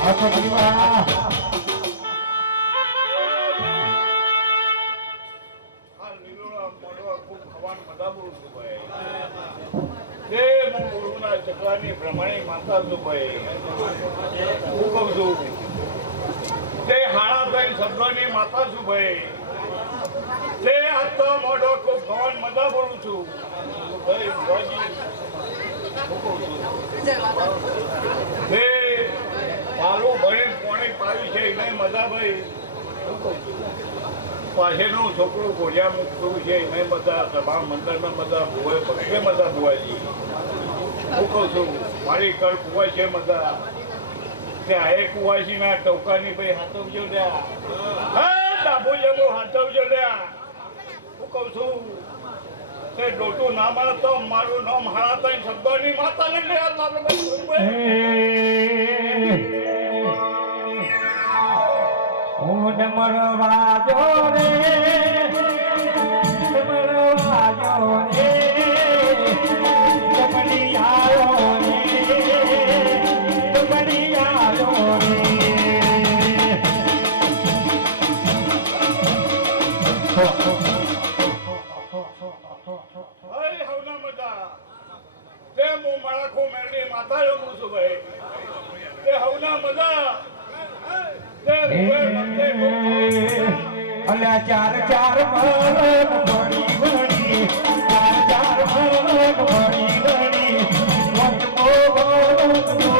આખો પરિવાર પ્રમાણે માતા છું ભાઈ હું કહું છું તે હાડા ભાઈ શબ્દોની માતા છું ભાઈ તે હતો મોઢો ખૂબ ભવન મદા બોલું છું ભાઈ તે મારું ભણી કોણી પાવી છે એને મજા ભાઈ હું કહું છું પાછળનું છોકરું ગોળિયા મૂકતું છે એને બધા સભા મંદિરમાં બધા ભૂવાય ભક્તે બધા ભૂવાજી હું કહું છું મારી કળ કુવાય છે મજા કે આ કુવાસી ના ટોકાની ભાઈ હાથવજો લ્યા હા ડાબુ જબુ હાથવજો લ્યા હું કહું છું તે ડોટું ના મળે તો મારું નામ હાડા તઈ શબ્દોની માતા ને લે ડમરવાજો રે ડમરવાજો રે ડમરી આવ્યો રે ડમરી આવ્યો રે હવના મજા તે હું માળાખો મેળવી માતા રમું છું ભાઈ તે હવના મજા અલ્યા ચાર ચાર મરક ભણી ભણી ચાર ચાર મરક ભણી ભણી વચમો વચમો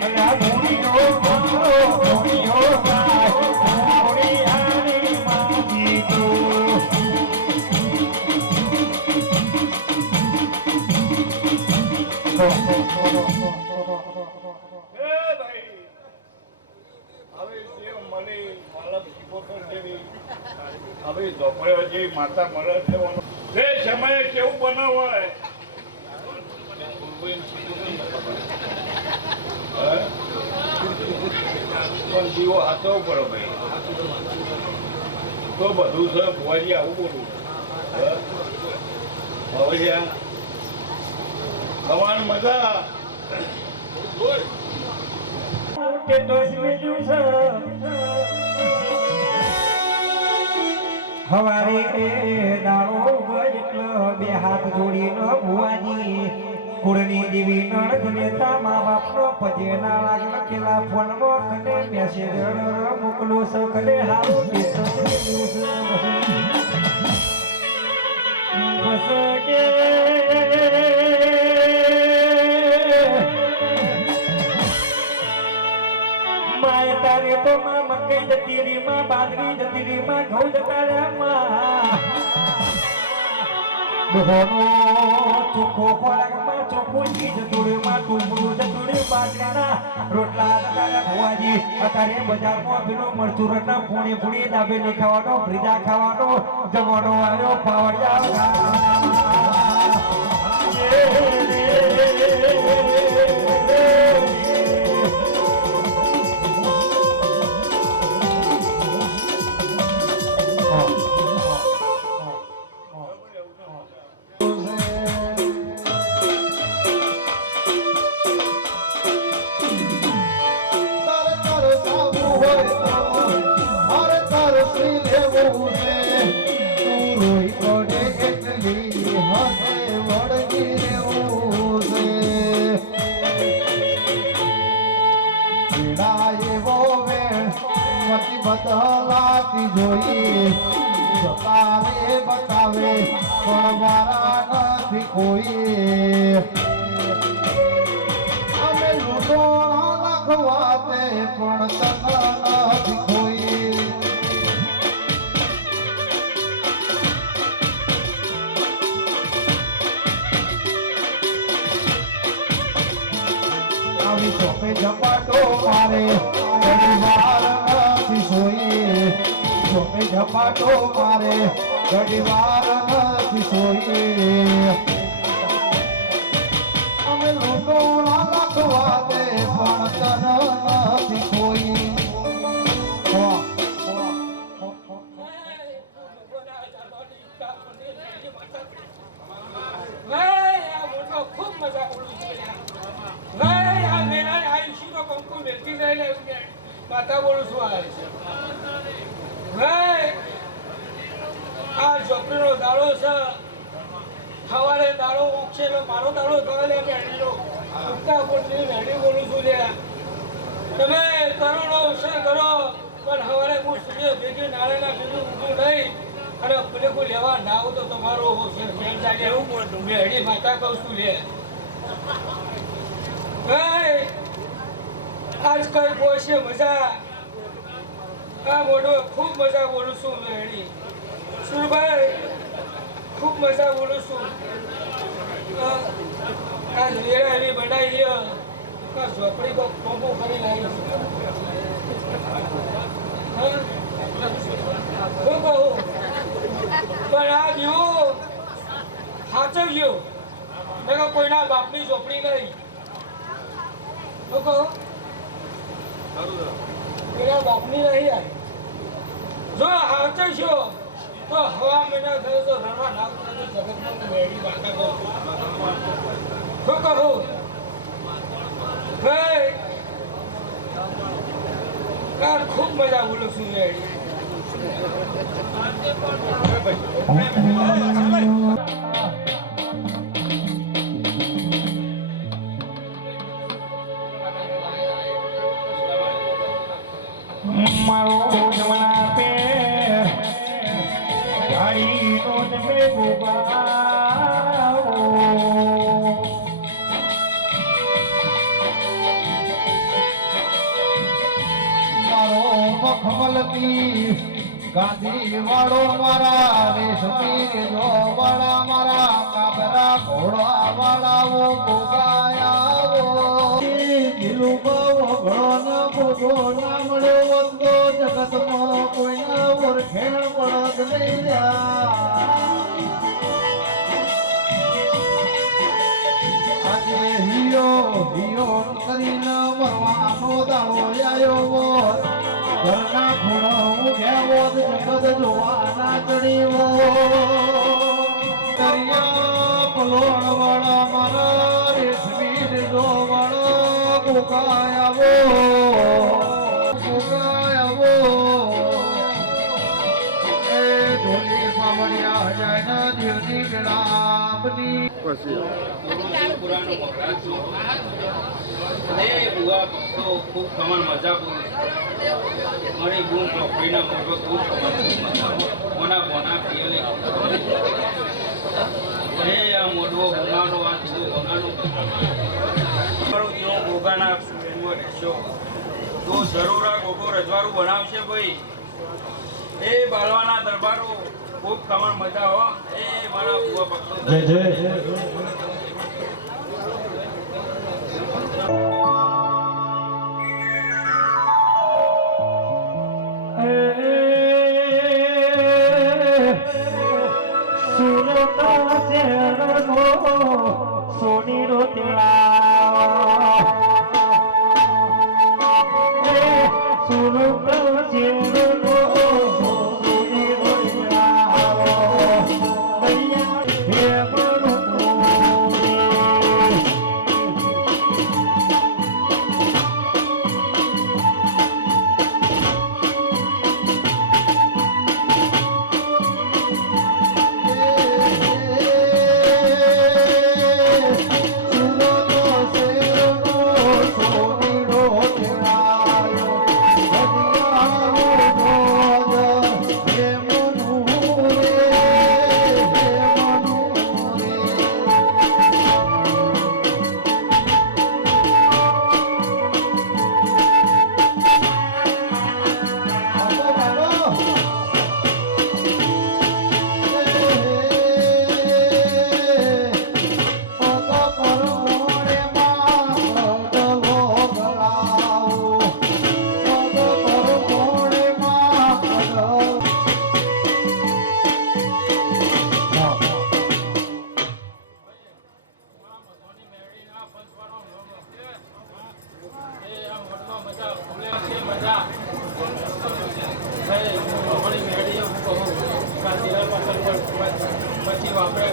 અલ્યા ધોણીઓ ધોણીઓ ગાય ધોણી આની માજી તો હવે ઝોપડ્યો જે માતા મળે છે સમયે કેવું બનાવાય પણ જીવો હાથો પડો ભાઈ તો બધું છે ભુવાજી આવું બોલું હવે જ્યાં ભગવાન મજા હવારે દાડો એટલો બે હાથ જોડીનો ભુવાજી કુળની દેવી નળ જનેતા મા બાપનો પજે ના લાગણ કેલા ફોનમાં કને મેસેજ મોકલો સકલે હારું બસ કે માય તારે તો માં મકઈ જતી રી માં બાજરી જતી રી માં ઘઉં જતા રે માં બહોનો ચોખ્ખો ખોરાક માં ચોખ્ખું ચીજ જતું માં ટુકડું જતું બાજરાના રોટલા જતા રે ભુવાજી અત્યારે બજારમાં પેલો મરચુરના ફૂણી ફૂણી દાબેલી ખાવાનો ભ્રીજા ખાવાનો જમવાનો આવ્યો પાવડિયા બદલાતી જોઈ તારે બતાવે પણ મારા નથી કોઈ અમે લૂંટો લખવા તે પણ તને નથી કોઈ આવી ચોપે ઝપાટો મારે ઝપાટો મારે ઘડી વાર નથી સોઈએ અમે લૂંટો લખવા દે પણ તને નથી કોઈ ઉઠી જાય ને એવું કે માતા બોલું છું આ ભાઈ આ ઝોપડીનો દાડો છે સવારે દાડો ઉગશે એટલે મારો દાડો થવા લે મેળીનો ઉગતા બોલની મેળી બોલું છું લે તમે કરોડો અવસર કરો પણ સવારે હું સૂર્ય ભેગી નાળેના ભેગી ઊંધું નહીં અને પેલે કોઈ લેવા ના આવું તો તમારો મેળ ચાલે એવું મેળી માતા કહું છું લે ભાઈ આજ કઈ બોલશે મજા આ મોઢો ખૂબ મજા બોલું છું મેળી સુરભાઈ ખૂબ મજા બોલું છું આ વેળા એવી બનાવી ઝોપડી કોમ્બો કરી લાવી હું કહું પણ આ દીવો સાચવજો મેં કોઈના બાપની ઝોપડી નહીં હું કહું કોઈના બાપની નહીં યાર જો સાચવશો તો હવા મહિના થયો તો રણવા નામ જગતમાં મેળી બાકા કહું શું કહું ભાઈ કાર ખૂબ મજા બોલું છું મેળી મારો જમણા પેર ગાડીનો તમે ભોગાવો મારો મખમલતી ગાંધી વાળો મારા રેશમી જો વાળા મારા કાબરા ઘોડા વાળાઓ ભોગાયા દિલું ઘણો ન બોધો ના મળ્યો તો જગતમાં કોઈના ઓળખેણ પડત નહીં આજે હિયો કરીને મરવાનો દાડો આવ્યો ઘરના ખૂણો ઉગ્યાવો જગત જોવાના ચડીવો દરિયા પલોણ વાળા મારા રેશમી જો વાળા ગોગાયાવો એ ઢોલી પાવડિયા જાય દિવની ગળામની ખૂબ કમર મજા બોલું મારી ગુણ ચોકડીના મોટો ખૂબ મોના બોના પિયલે એ આ મોઢવો ભોગાનો આ કીધું ભોગાનો મારો જેવો ભોગાના રહેશો તો જરૂર આ ગોગો રજવાડું બનાવશે ભાઈ એ બાળવાના દરબારો ખૂબ કમર મજા હો એ મારા ભૂવા ભક્તો સોની રોતલા સુરત જેનો સોની રોતલા દયા હે મનો પછી વાપરે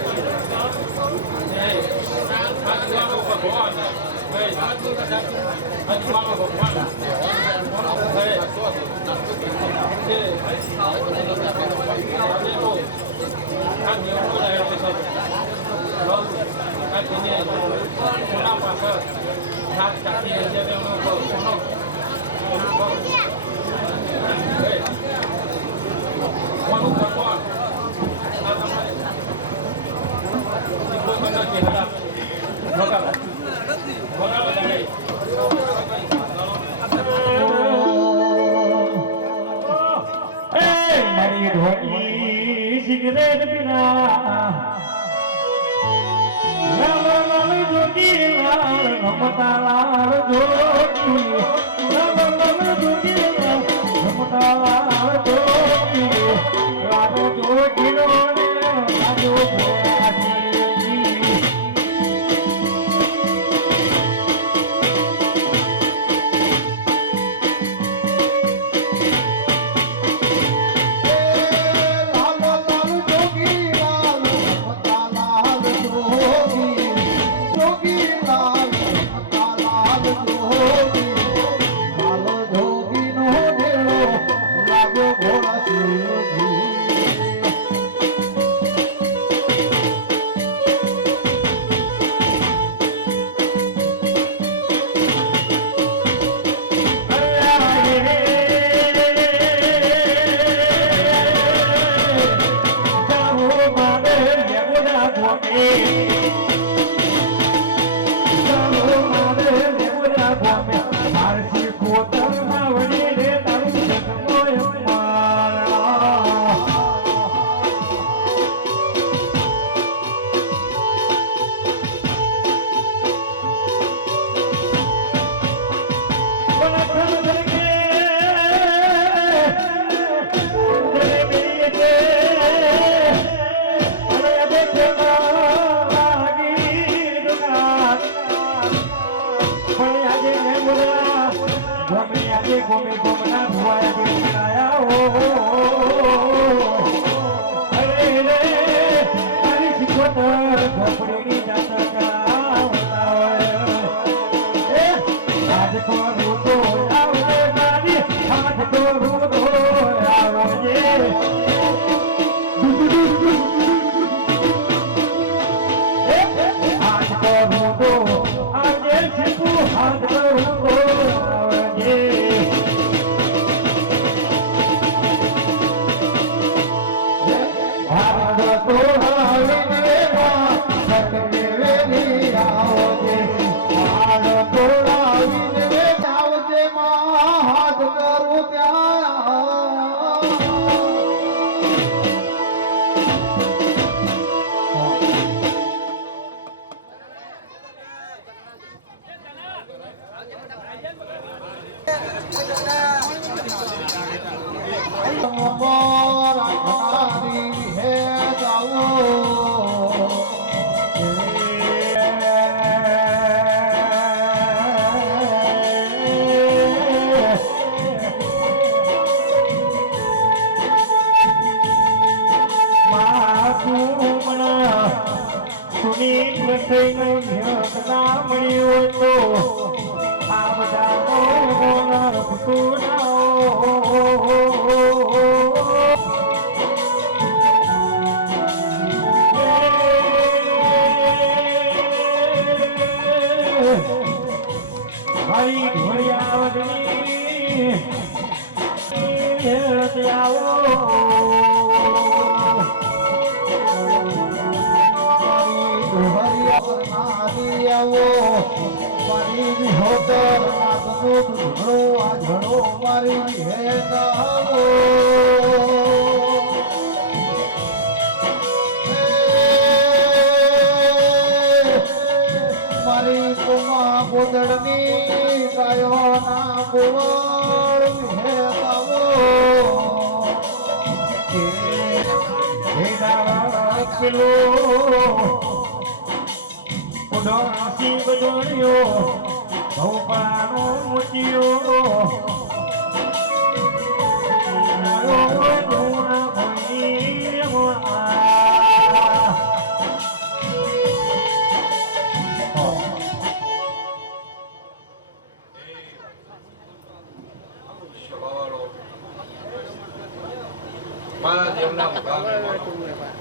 મારી ઢોળી સિગરેટ પીના લાલ લાલ જોગી લાલ રમતા લાલ જોગી લાલ લાલ જોગી લાલ રમતા લાલ જોગી લાલ જોગી નો ને લાજો ભોળાજી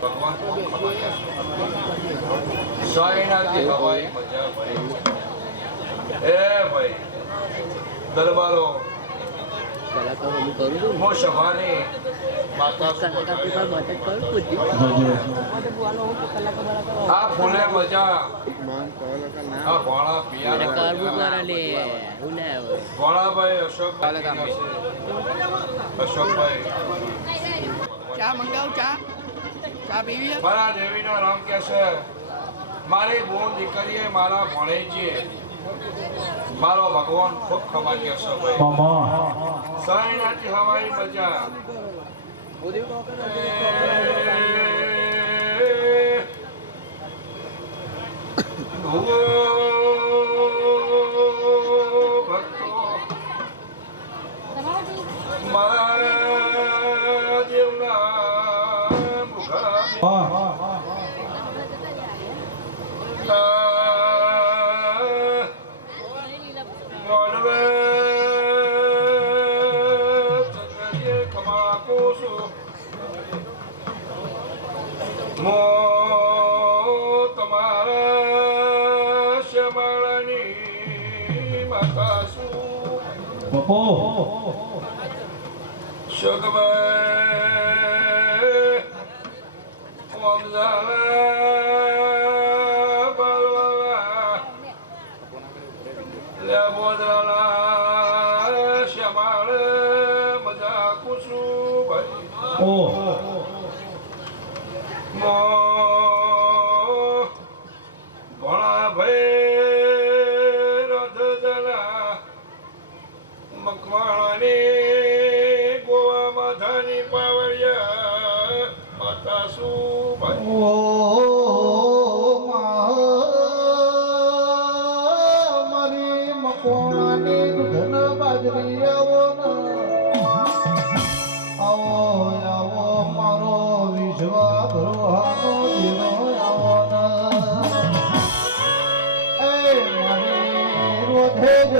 ભગવાન સ્વાઈનાથી હવાઈ મજા ભાઈ એ ભાઈ દરબારો મો સભાની માતા આ ફૂલે મજા આ ભોળા પિયારા ભોળાભાઈ અશોકભાઈ ચા મંગાવ ચા ચા પીવી મારા દેવીના રામ કે છે મારી બોન દીકરીએ મારા ભણેજીએ મારો ભગવાન ખૂબ ખમા કે છે ભાઈ સાઈનાથી હવાઈ મજા ભક્તો મહાદેવના મુખા તમારા શ્યામાળાની માતા શું શોકભાઈ ઓમ ઝાલા બાલવાલા લે બોદરાલા શ્યામાળ મજા કુસું ભાઈ ઘણા ભાઈ રથજલા મકવાણાની ગોવા માથાની પાવડિયા માતા શું ભાઈ મારી મકોણાની ધન બાજરી આવો આવો મારો વિશ્વા ભરવાનો જીરો આવો એ મારી રોધે જ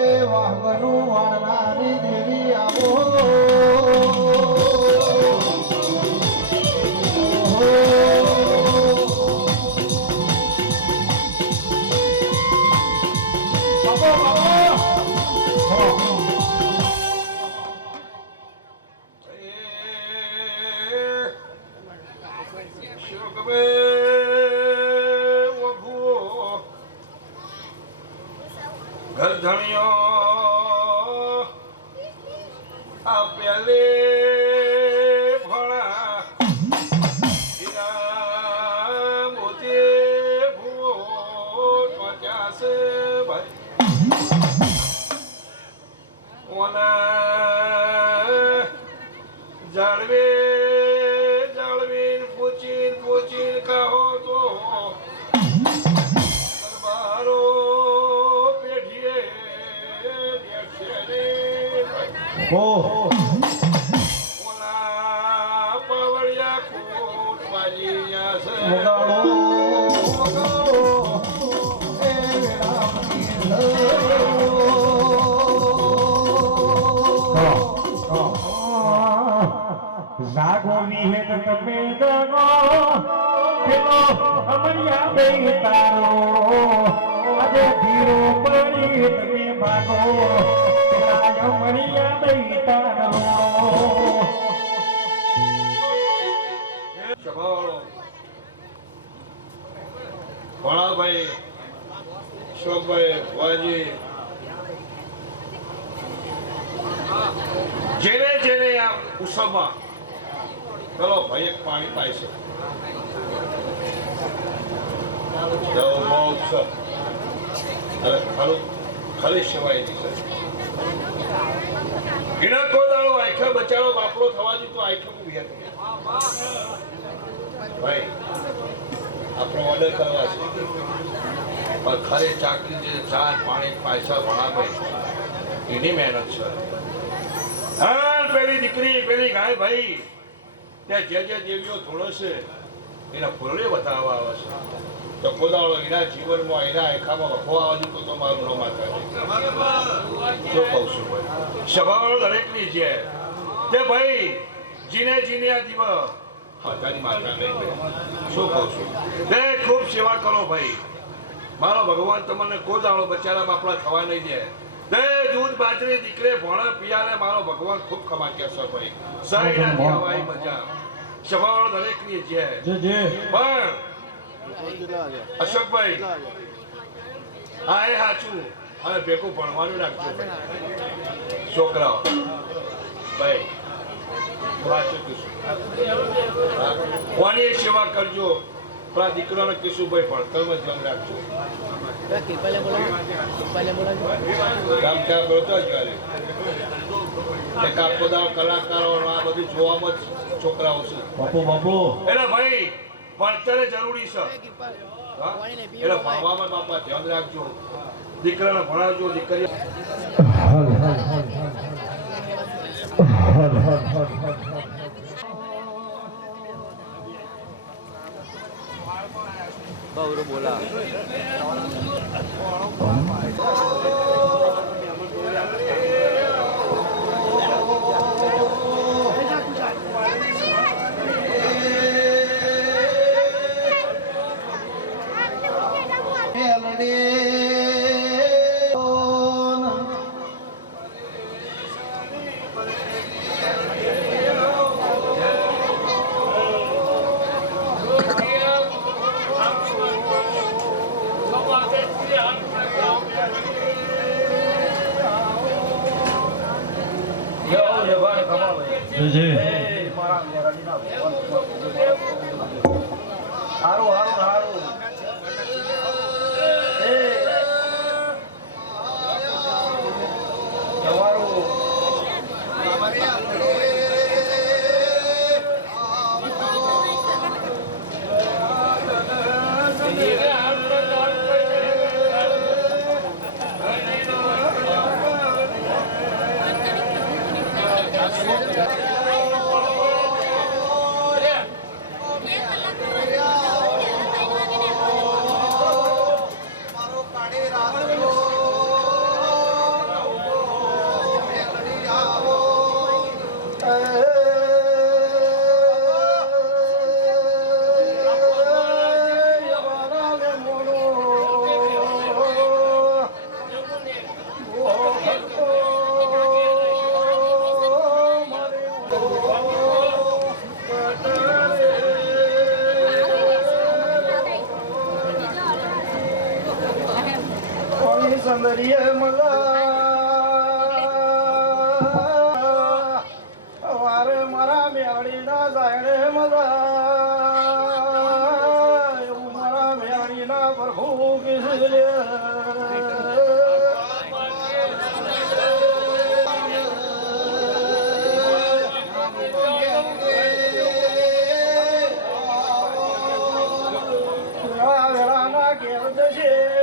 એ વાહગનું વાળનારી દેવી આવો ઘરધણીઓ આ પેલે ભણા હીરા મોતી ભૂવો પચાસ ભાઈ ઓના જાળવે જાળવીને પૂચીને કહો તો દરબારો પેઢીએ ઓલા પાવડિયા કોટ વાજીયા છે જાગો વિહે તો તમે જાગો પેલો અમરિયા બે તારો આજે ધીરો પડી તમે ભાગો પેલા અમરિયા બે તારો સભાવાળો ભણાભાઈ શોકભાઈ વાજી જેને આ ઉત્સવમાં ચલો ભાઈ એક પાણી પાય છે ખાલી સેવાયની છે એના કોઈ દાડો આખા બચારો બાપડો થવા દીધો આખા ઉભ્યા ભાઈ આપણો ઓર્ડર કરવા છે પણ ખરે ચાકરી જે ચા પાણી પૈસા ભણાવે એની મહેનત છે હા પેલી દીકરી પેલી ગાય ભાઈ ત્યાં જે દેવીઓ થોડો છે એના ફૂલડે બતાવવા આવે છે તો કોદાળો એના જીવનમાં એના આખામાં વખો આવવા દીધું તો મારું ન માતા શું કહું છું ભાઈ સભાવાળો દરેકની છે તે ભાઈ જીને જીને આ દિવસ માતાની માતા નહીં શું કહું છું તે ખૂબ સેવા કરો ભાઈ મારો ભગવાન તમને કોઈ દાડો બચારા બાપડા થવા નહીં દે તે દૂધ બાજરી દીકરે ભણે પિયાને મારો ભગવાન ખૂબ ખમા કહેશો ભાઈ સહી નથી હવાઈ મજા સવાળ દરેકની છે પણ અશોકભાઈ હા એ સાચું અને ભેગું ભણવાનું રાખજો ભાઈ છોકરાઓ ભાઈ સાચું કીશું કોની સેવા કરજો આપણા દીકરાને કીશું ભાઈ ભણતરમાં ધ્યાન રાખજો કામ ક્યાં કરતો જ કરે એક આખો દાવ કલાકારો આ બધું જોવામાં જ છોકરાઓ છે બાપુ એટલે ભાઈ ભણતરે જરૂરી છે એટલે ભણવામાં બાપા ધ્યાન રાખજો દીકરાને ભણાવજો દીકરી બોલા સંદરીએ મજા વારે મારા મેળી ના જાણે મજા એવું મારા મેળી ના પ્રભુ કિસલે વેળાના ઘેર જશે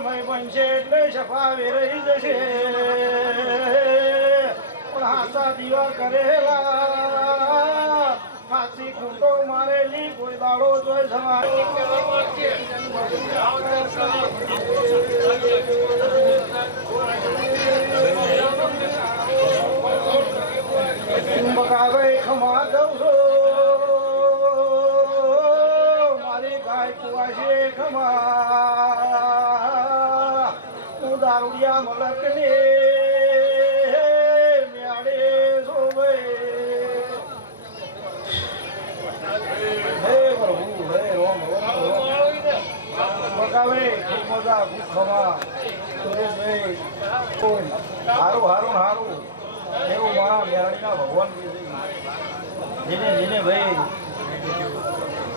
સમય બનશે એટલે સફાવી રહી જશે પણ હાથા દીવા કરેલા હાથી ખૂંટો મારેલી કોઈ દાડો જોઈ સમારે બકાવે ખમા દઉં છો મારી ગાય કુવાશે ખમા દારૂડિયા મલક ને મ્યાડે જોવે હે પ્રભુ હે રોમ બકાવે મજા ખમા સુરેશભાઈ કોઈ હારું હારું હારું એવું મારા મેળાડીના ભગવાન જીને ભાઈ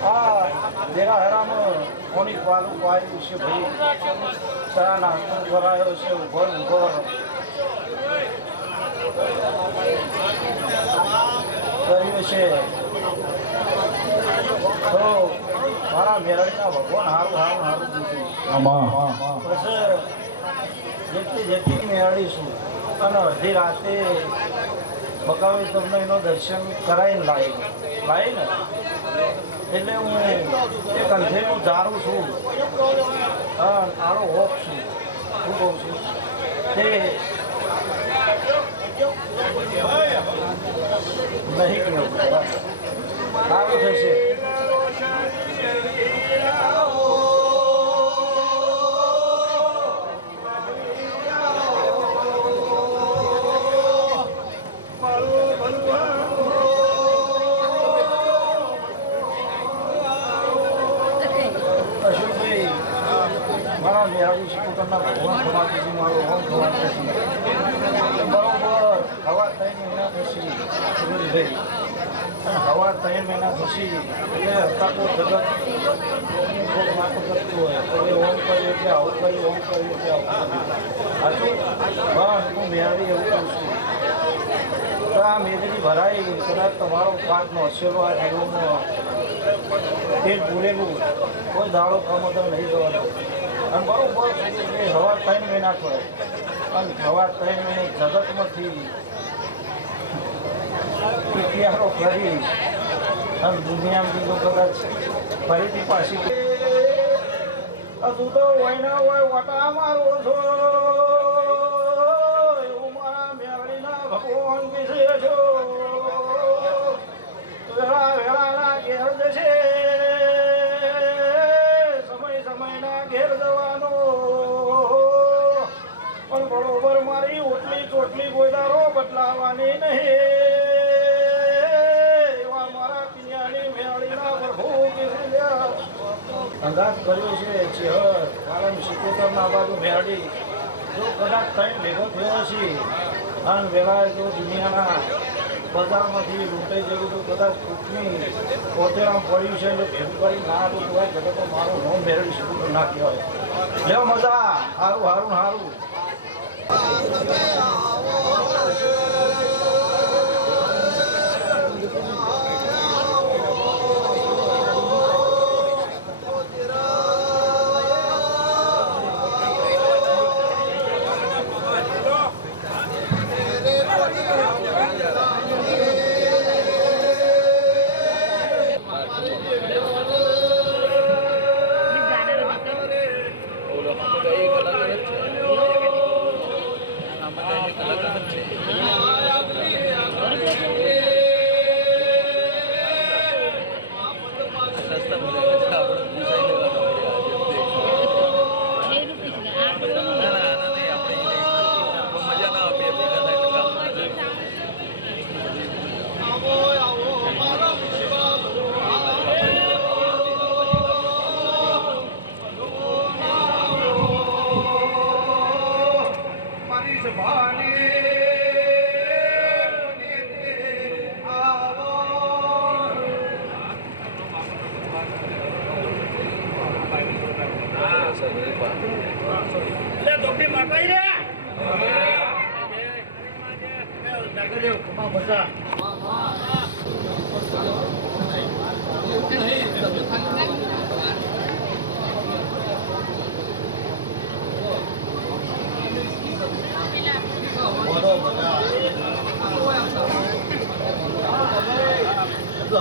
આ દેરા હેરામાં કોની પાલું પાયું છે ભાઈ સારા કરાયો છે ઉભર કર્યું છે તો મારા મેળાડીના ભગવાન હારું હારું હારું દીધું પછી જેટલી મેળવીશું અને અડધી રાતે બકાવે તમને એનો દર્શન કરાવીને લાવી ને એટલે હું એ કંઠેનું જારું છું આનો હોપ છું શું કહું છું તે નહીં કેવું સારું થશે. અશોકભાઈ, મારા મેળાવી સ્કૂટરના ભગવાન સમાધિથી મારો હોમ ભગવાન થશે. બરોબર હવા 3 મહિના થશે સુરેશભાઈ, અને હવા 3 મહિના થશે એટલે અત્યારે તો જગત કોઈ વાતો કરતું હોય તો એ ઓમ કર્યું એટલે આવું કર્યું, ઓમ કર્યું એટલે આવું કર્યું. બસ હું મેળવી એવું કહું છું. તો આ મેદની ભરાઈ કદાચ તમારો પાકનો હસેલો આ જીવનમાં પેટ ભૂલેલું કોઈ દાડો કમોદર નહીં જવાનો. અને બરોબર હવા 3 મહિના થાય અને હવા 3 મહિને જગતમાંથી ઇતિહાસો કરી અને દુનિયામાં જો કદાચ ફરીથી પાછી તું તો વયના હોય વટા મારો છો એવું મારા મેળીના ભગવાન વિશે છો. વેળા વેળાના ઘેર જશે, સમયના ઘેર જવાનો. પણ બરોબર મારી ઓટલી ચોટલી ગોદારો બદલાવાની નહીં એવા મારા પિયાની મેળીના પ્રભુ અંદાજ કર્યો છે ચેહર કારણ સિકોતરના બાજુ મેળડી જો કદાચ ત્રણ ભેગો થયો છે અને વેળાએ જો દુનિયાના બજારમાંથી લૂંટાઈ જવું તો કદાચ કૂટની પોતેરામ પડ્યું છે એટલે ભેગું કરી ના લૂંટ હોય જગત તો મારું નોમ મેળવી શકું ના કહેવાય. લેવા મજા સારું સારું સારું.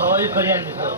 હવાઈ કર્યા મિત્રો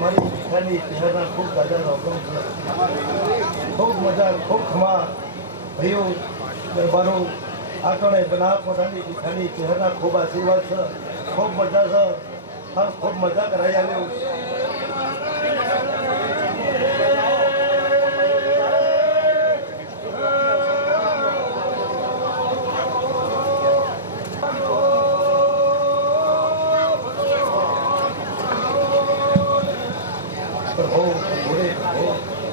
મારી મીઠાની ચહેરા ખૂબ દાદાનો હુકમ છે. ખૂબ મજા ખૂબ ખમા થયું દરબારો આટોણે બનાવ પોતાની મીઠાની ચહેરા ખૂબ આશીર્વાદ છે. ખૂબ મજા છે. હા ખૂબ મજા કરાઈ આવ્યો.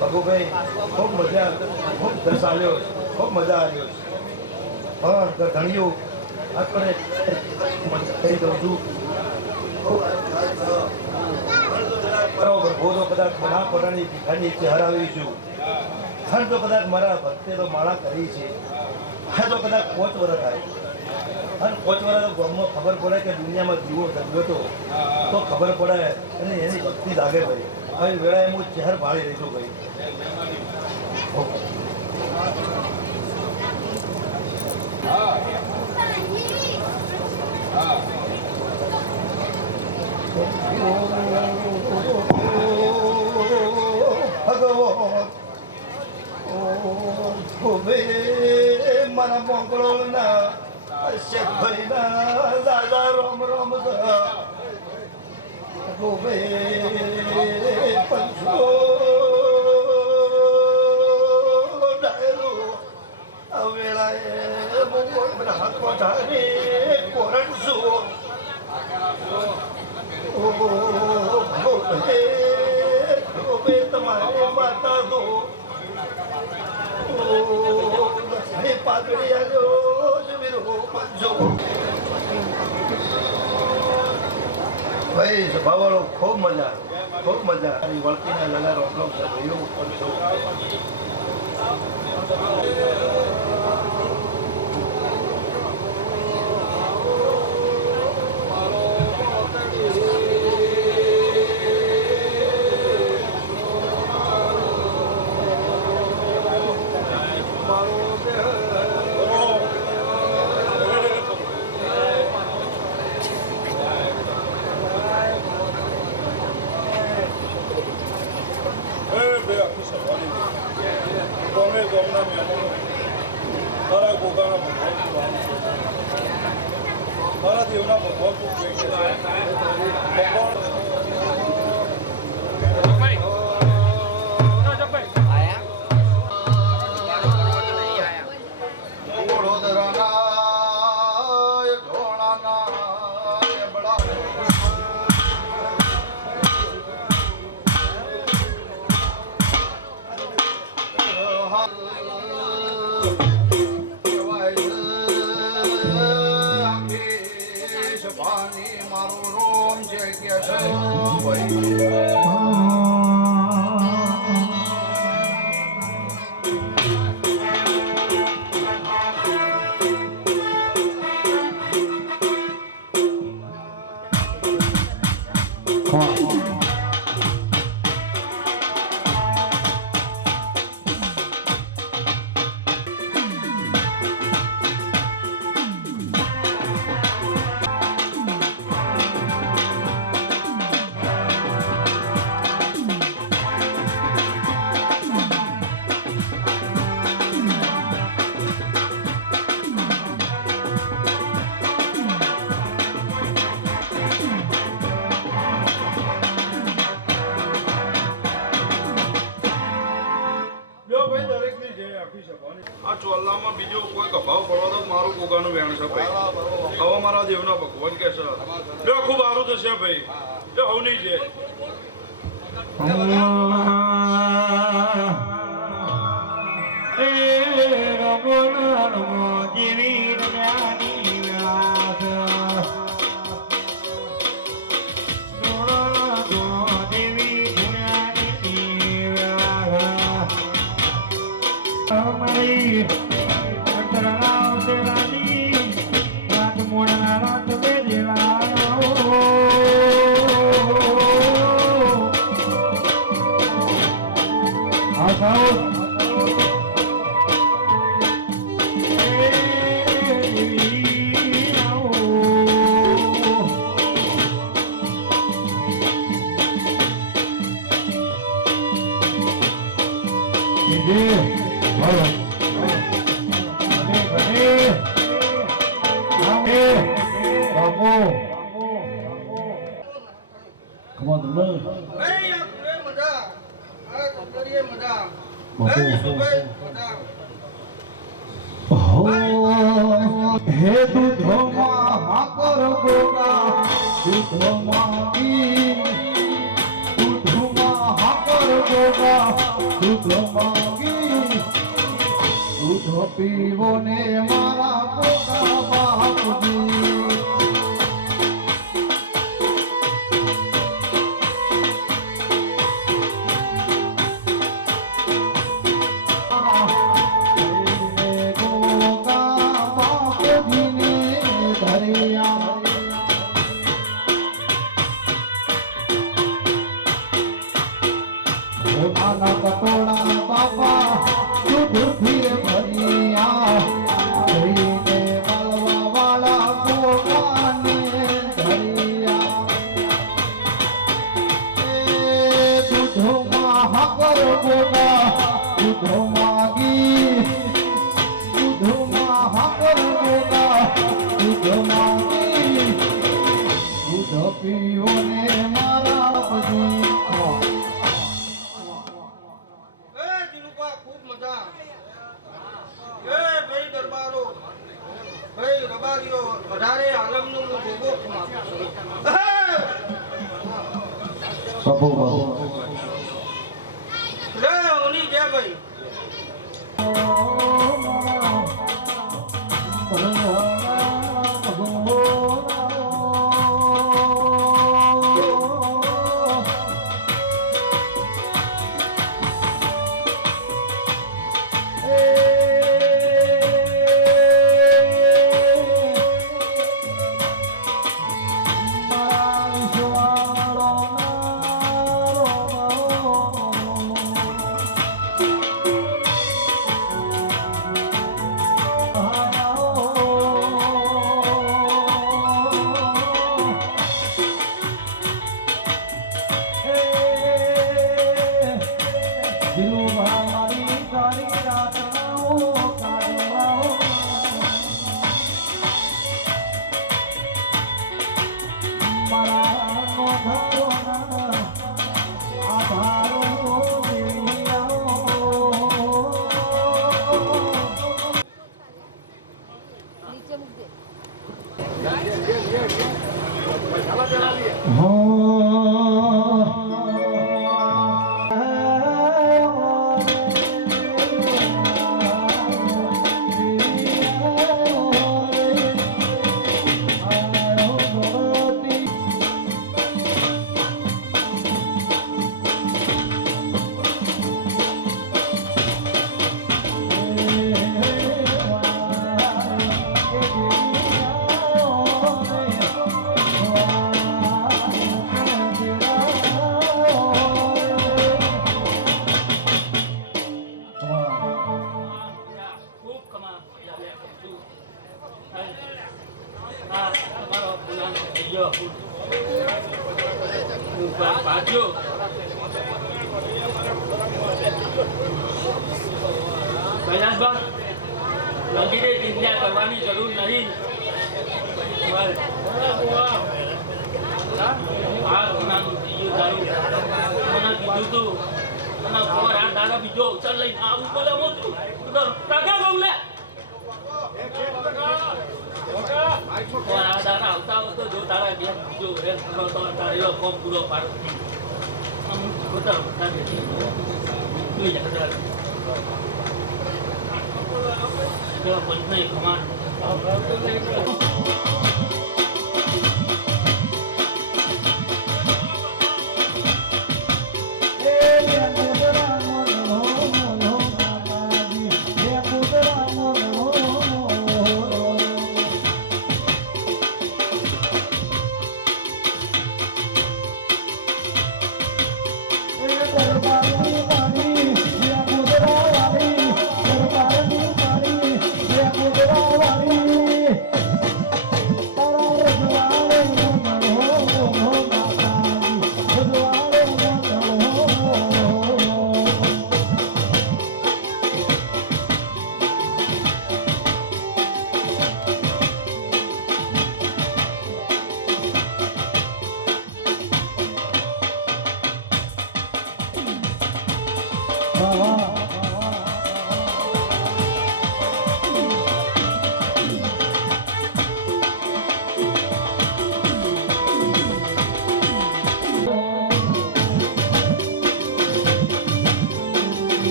ભગુભાઈ ખૂબ મજા ખૂબ દસ આવ્યો ખૂબ મજા આવ્યો પણ ઘણીયું આપણે કહી દઉં છું બરોબર ભોજો કદાચ મના પડાની ભીખાની હરાવી છું. હર તો કદાચ મારા ભક્તે તો માળા કરી છે. હા તો કદાચ 5 વર્ષ થાય અને 5 વર્ષ ગામમાં ખબર પડે કે દુનિયામાં જીવો ધંધો તો ખબર પડે અને એની ભક્તિ લાગે ભાઈ. હવે વેળાએ હું ચહેર ભાળી રહી છું ભાઈ. ભગવાન મારા મોગળોના શેખભાઈના દાદા રોમ રોમ પંચો ડાયરો વેળાએ હાથમાં ધારે કોરણ છું. તમારે માતા દો પાઘડી આવ્યો પંચો ભાઈ સ્વભાવવાળો ખૂબ મજા વળકીના લલા રોટલો થયું પંચો. મારા દેવના ભગવાન મારું રોમ જે કે છે આ ચોલ્લામાં બીજો કોઈ કભાવ પડવા તો મારું ગોગાનું વેણ છે ભાઈ. હવે મારા દેવના ભગવાન કે છે બે ખૂબ સારું થશે ભાઈ. બે હવ નહીં છે ભાઈ આ કુળે મજા આ કંકરીએ મજા ભાઈ સુભાઈ મજા હે દૂધમાં હાકર ગોગા દૂધમાં ઘી દૂધમાં હાકર ગોગા દૂધમાં ઘી દૂધ પીવો ને મારા ગોગા બાપજી કટોળા બાપા દૂધ ફીર ભરિયા જઈને મળવા વાળા ગોગાને ધરિયા દૂધમાં હાકર ગોગા દૂધમાં ઘી દૂધમાં હાકર ગોગા દૂધમાં ઘી દૂધ પીવો ને મારા બધી ખૂબ મજા એ ભાઈ દરબારો ભાઈ રબારીઓ વધારે આલમનું હું ભોગો લે ઓની જય ભાઈ ચિંતા કરવાની જરૂર નહીં. આ ગુનાનું બીજું દારૂ મને કીધું તું અને ખબર આ દાડા બીજો અવસર લઈને આવું બોલાવું છું ટકા બહુ લે આ દાડા આવતા આવતો જો તારા બે બીજો તારો કોમ પૂરો પાડો નહીં કમાન તારા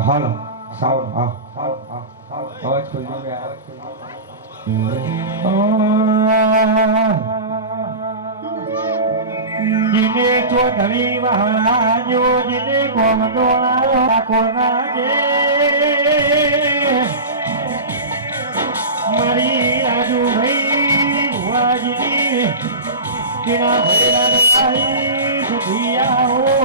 હાલો સાઉન્ડ અવાજ ખોલજો જીને ચોધરી વહાજો જીને ગોમડોળા કોના ગે મારી રાજુ ભાઈ ભુવાજી કિના ભૈરા આઈ સુધિયા હો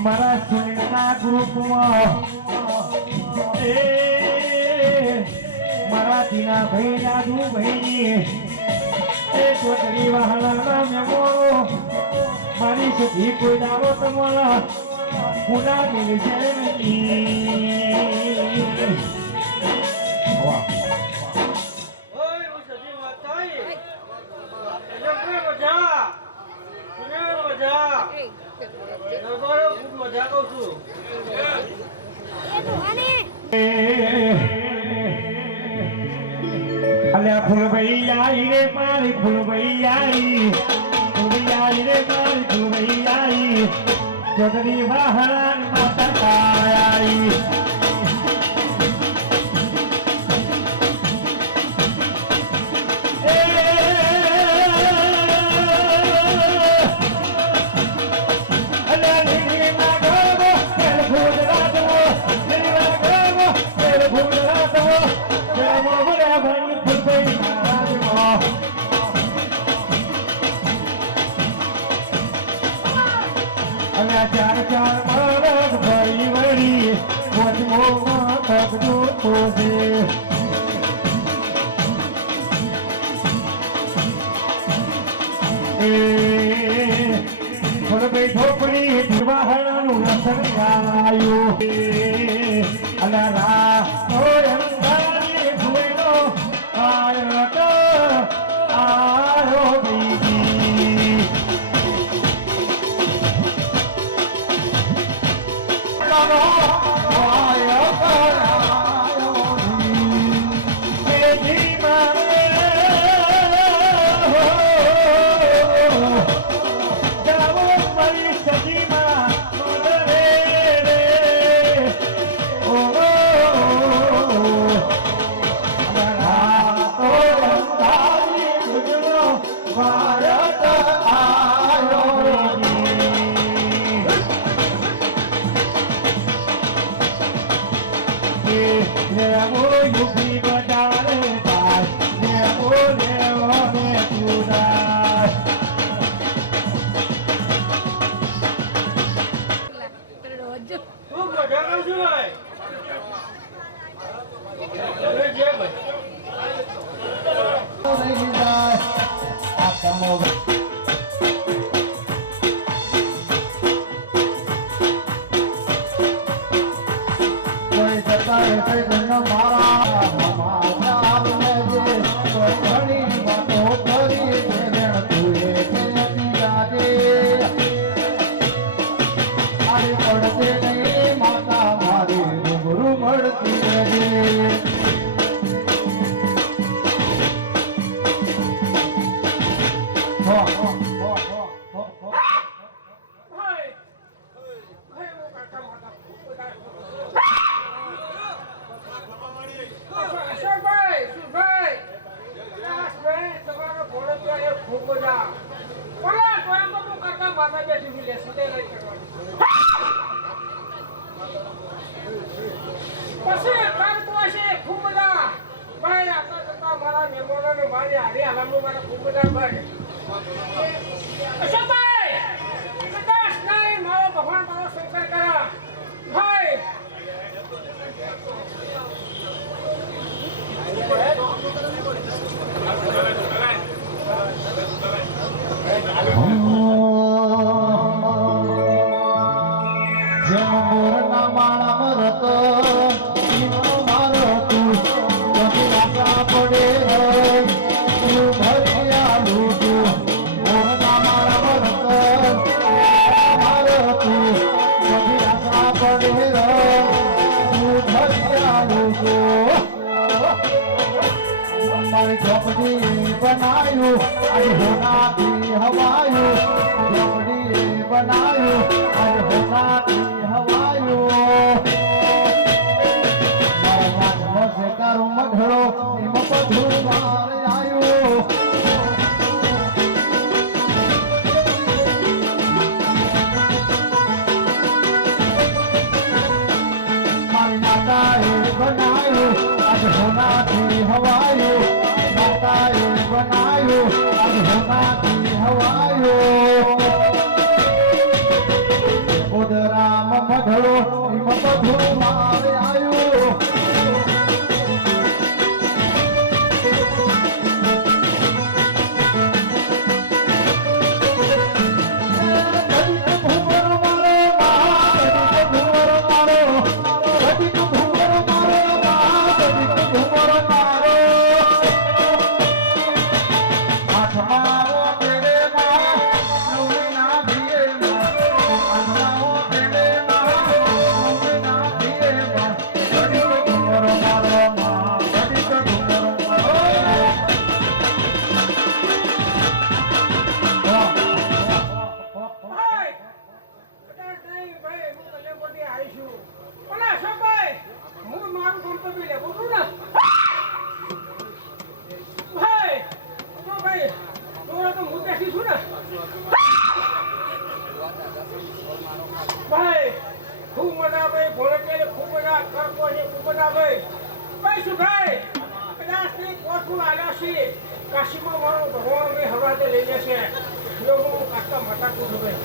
મારા સુનિલના ગ્રુપમાં મારા દીના ભાઈ રાજુ ભાઈ એ ચોટડી વાહના મેમો મારી સુધી કોઈ દાવો તમારા ગુના મિલશે નહીં અલ્યા ફૂલભાઈ આઈ રે મારી ફૂલભાઈ આઈ રે મારી ફૂલભાઈ આઈ ચોટડી વાહણા માતા આઈ ચાર ચાર માણસ ભાઈ વળી મોજમોમાં કબજો પોસે ફળભાઈ ઢોકળી દિવાહણાનું રસણ આવ્યું અલા અંગારી ભૂલો આયો બીજી અશોકભાઈ, સુભાઈ, વિલાસભાઈ, તમારો ભોળો ત્યાં એક ખૂબ બધા. ઓલા કોયમ્બતુર કાકા માતા બેઠી છે, સુધે લઈ કરવાની. પછી કાંતો હશે ખૂબ બધા. ભાઈ, આપણા કરતા મારા મહેમાનોને મારી હારી હાલામનું મારા ખૂબ બધા ભાઈ. અશોકભાઈ, કદાચ નહીં મારો ભગવાન મારો સંસાર કરા. ભાઈ, ઝોપડી બનાયું આજે હોનાથી હવાયું ઝોપડી બનાયું આજે હોનાથી હવાયું મારા વાગનો છે તારો મઢડો એમાં બધું મારે આવ્યું મારી માતાએ બનાયું આજે હોનાથી હવાયું માતાએ બનાયું આજે હોનાથી હવાયું ઉદરામ મઢડો એમાં બધું મારે આવ્યું ભાઈ, કદાચ નહીં ભાઈ, હું કલ્યાણપુરથી આવી છું. ઓલા અશોકભાઈ, હું મારું ગણપતિ લેવું છું ને. ભાઈ, અશોકભાઈ, જોડે તો હું બેઠી છું ને. ભાઈ, ખૂબ મજા ભાઈ, ભોળે પેલે ખૂબ મજા કરતો છે, ખૂબ મજા ભાઈ. ભાઈ શું ભાઈ, કદાચ નહીં કોઠું આવ્યા છે. કાશીમાં મારો ભગવાન મેં હવાતે લઈ જશે. જો હું કાકા મટાકું છું ભાઈ.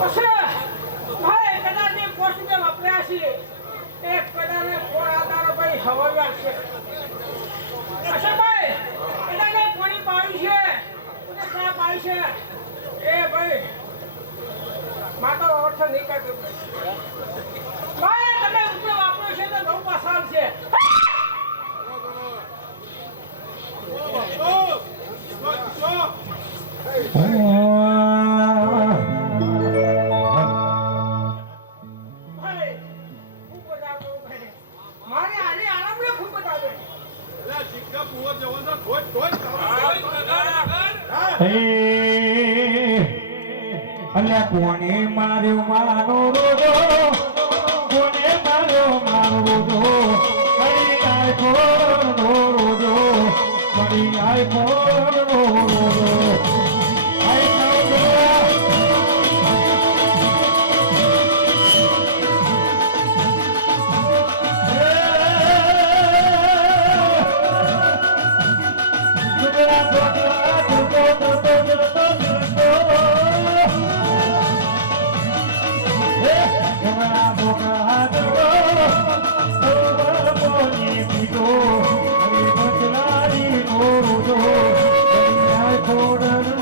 પછી ભાઈ કદાચ એ પોસ્ટ મેં વાપર્યા છે. એક કદાચ ફોન આધાર ભાઈ હવાઈ આવશે. અચ્છા ભાઈ, કદાચ પાણી પાવી છે, ચા પાવી છે. એ ભાઈ માતા અવર્થ નહીં કરતો ભાઈ. તમે રૂપિયો વાપર્યો છે તો બહુ પસાર છે. ભાઈ, ખૂબ બધા બહુ ભાઈ. મારે આને આરામને ખૂબ બધા ભાઈ. અલ્યા કોને માર્યો મારો રોજો કોને માર્યો મારો રોજો કઈ આય કોનો રોજો કઈ આય કોનો રોજો Oh,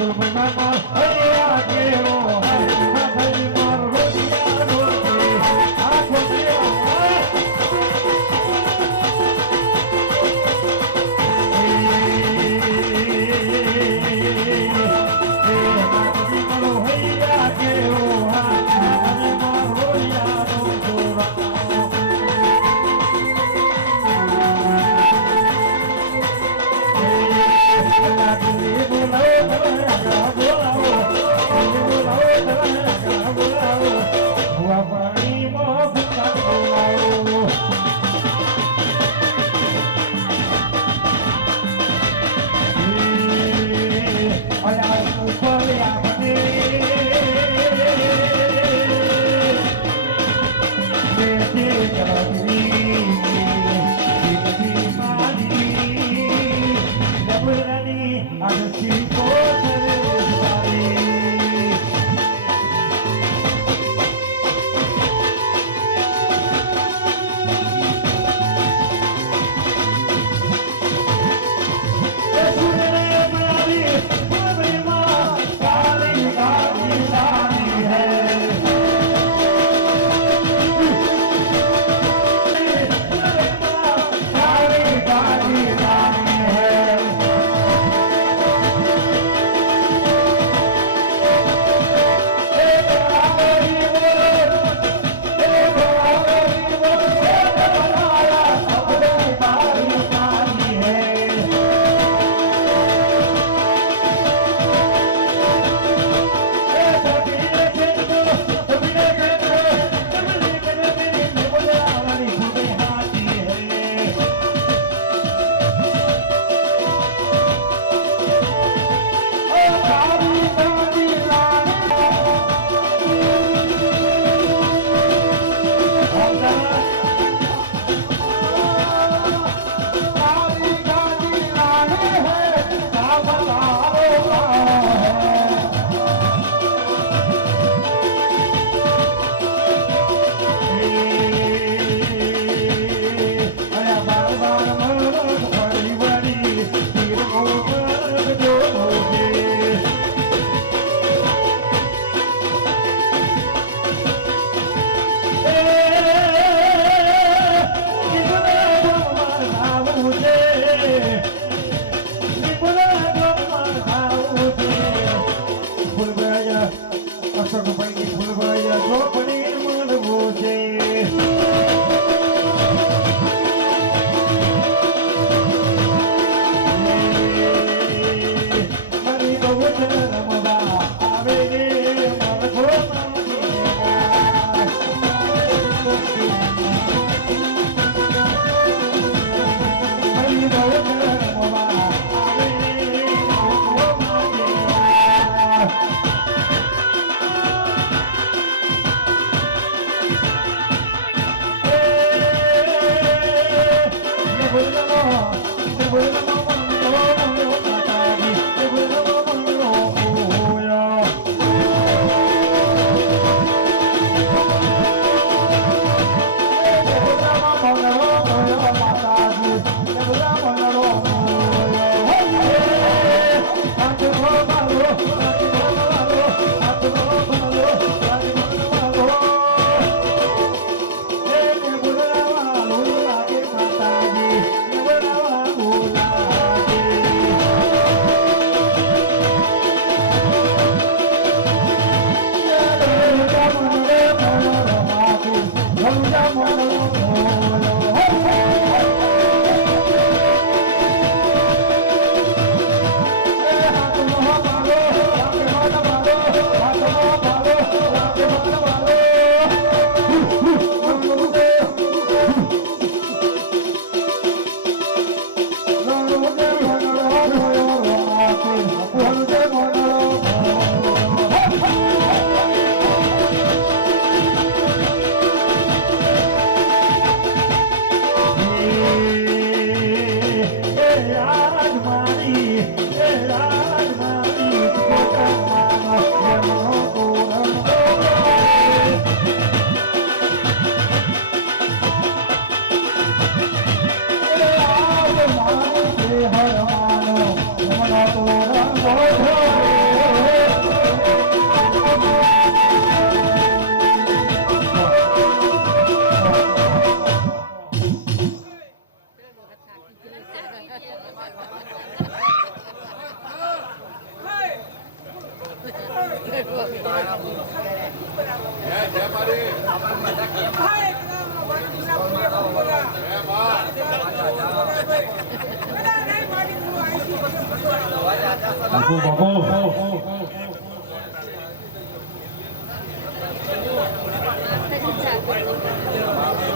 Hey!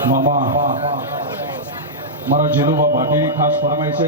મામા મારા જેલુબા ભાટીની ખાસ ફરમાઈ છે.